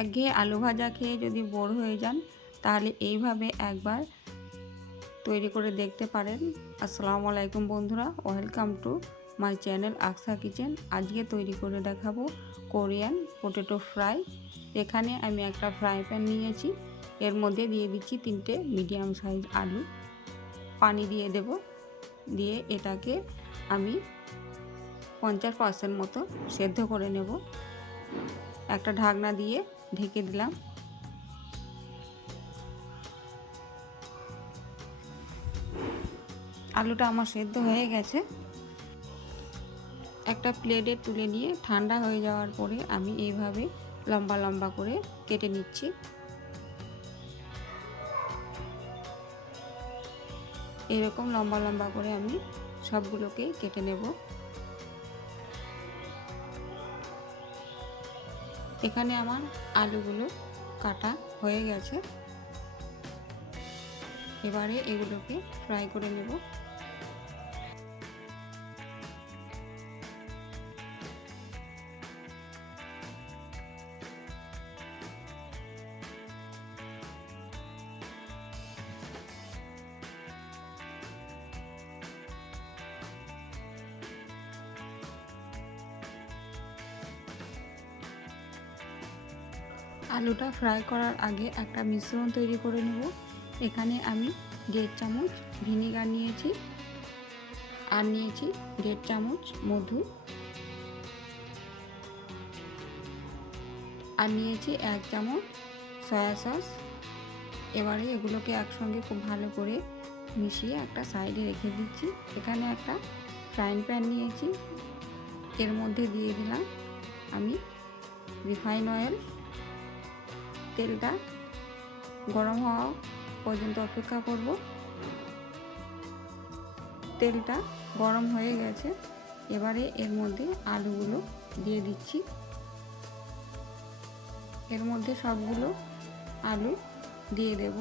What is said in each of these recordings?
একঘেয়ে আলু ভাজা খেয়ে যদি বোর হয়ে যান তাহলে এইভাবে একবার তৈরি করে দেখতে পারেন। আসসালামু আলাইকুম বন্ধুরা, welcome to my channel Aqsa kitchen. আজকে তৈরি করে দেখাবো কোরিয়ান পটেটো ফ্রাই। এখানে আমি একটা ফ্রাই প্যান নিয়েছি, এর মধ্যে দিয়ে দিচ্ছি 3টে মিডিয়াম সাইজ আলু। পানি দিয়ে দেব, দিয়ে এটাকে আমি 50% মতো সেদ্ধ করে নেব। একটা ঢাকনা দিয়ে ঢেকে দিলাম। আলুটা আমার সেদ্ধ হয়ে গেছে। একটা প্লেটে তুলে নিয়ে ঠান্ডা হয়ে যাওয়ার পরে আমি এইভাবে লম্বা লম্বা করে কেটে নিচ্ছি। এরকম লম্বা লম্বা করে আমি সবগুলোকেই কেটে নেব। এখানে আমার আলুগুলো কাটা হয়ে গেছে। এবারে এগুলোকে ফ্রাই করে নেব। আলুটা ফ্রাই করার আগে একটা মিশ্রণ তৈরি করে নেব। এখানে আমি 1.5 চামচ ভিনেগার নিয়েছি, আর নিয়েছি 1.5 চামচ মধু, আর নিয়েছি 1 চামচ সয়া সস। এবারে এগুলোকে একসঙ্গে খুব ভালো করে মিশিয়ে একটা সাইডে রেখে দিচ্ছি। এখানে একটা ফ্রাইং প্যান নিয়েছি, এর মধ্যে দিয়ে দিলাম আমি রিফাইন অয়েল। তেলটা গরম হওয়া পর্যন্ত অপেক্ষা করব। তেলটা গরম হয়ে গেছে। এবারে এর মধ্যে আলুগুলো দিয়ে দিচ্ছি। এর মধ্যে সবগুলো আলু দিয়ে দেব।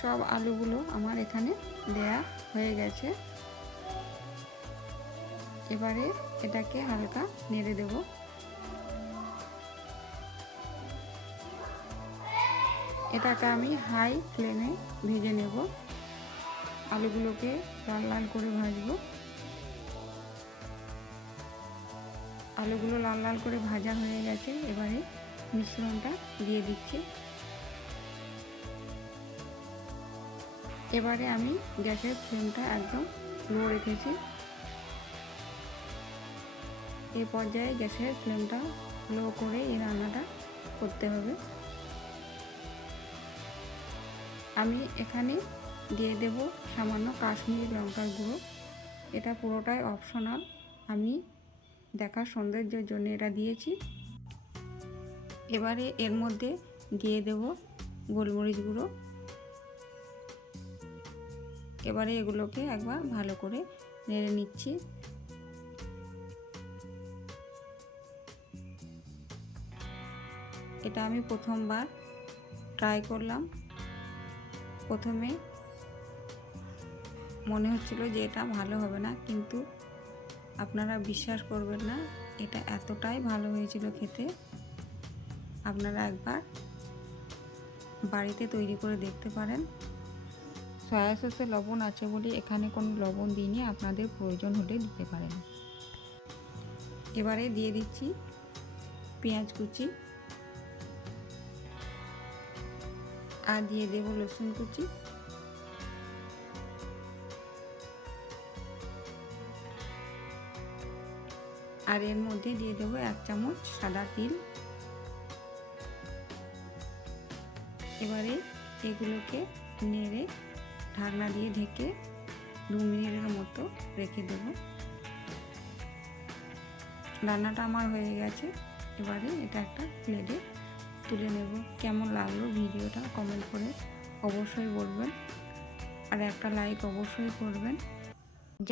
সব আলুগুলো আমার এখানে দেয়া হয়ে গেছে। এবারে এটাকে হালকা নেড়ে দেব। এটাকে আমি হাই ফ্লেমে ভেজে নেব। আলুগুলোকে লাল লাল করে ভাজবো। আলুগুলো লাল লাল করে ভাজা হয়ে গেছে। এবারে মিশ্রণটা দিয়ে দিচ্ছি। এবারে আমি গ্যাসের ফ্লেমটা একদম লো রেখেছি। এই পর্যায়ে গ্যাসের ফ্লেমটা লো করে এই রান্নাটা করতে হবে। আমি এখানে দিয়ে দেব সামান্য কাশ্মীরি লঙ্কার গুঁড়ো। এটা পুরোটাই অপশনাল, আমি দেখার সৌন্দর্যের জন্য এটা দিয়েছি। এবারে এর মধ্যে দিয়ে দেব গোলমরিচ গুঁড়ো। এবারে এগুলোকে একবার ভালো করে নেড়ে নিচ্ছি। এটা আমি প্রথমবার ট্রাই করলাম। প্রথমে মনে হচ্ছিল যে এটা ভালো হবে না, কিন্তু আপনারা বিশ্বাস করবেন না, এটা এতটাই ভালো হয়েছিল খেতে। আপনারা একবার বাড়িতে তৈরি করে দেখতে পারেন। সয়া সসে লবণ আছে বলে এখানে কোনো লবণ দিইনি, আপনাদের প্রয়োজন হলে দিতে পারেন। এবারে দিয়ে দিচ্ছি পেঁয়াজ কুচি, আর দিয়ে দেব রসুন কুচি। আর এর মধ্যে দিয়ে দেব 1 চামচ সাদা তিল। এবারে এগুলোকে নেড়ে ঢাকনা দিয়ে ঢেকে 2 মিনিটের মতো রেখে দেব। রান্নাটা আমার হয়ে গেছে। এবারে এটা একটা প্লেটে তুলে নেব। কেমন লাগলো ভিডিওটা কমেন্ট করে অবশ্যই বলবেন, আর একটা লাইক অবশ্যই করবেন।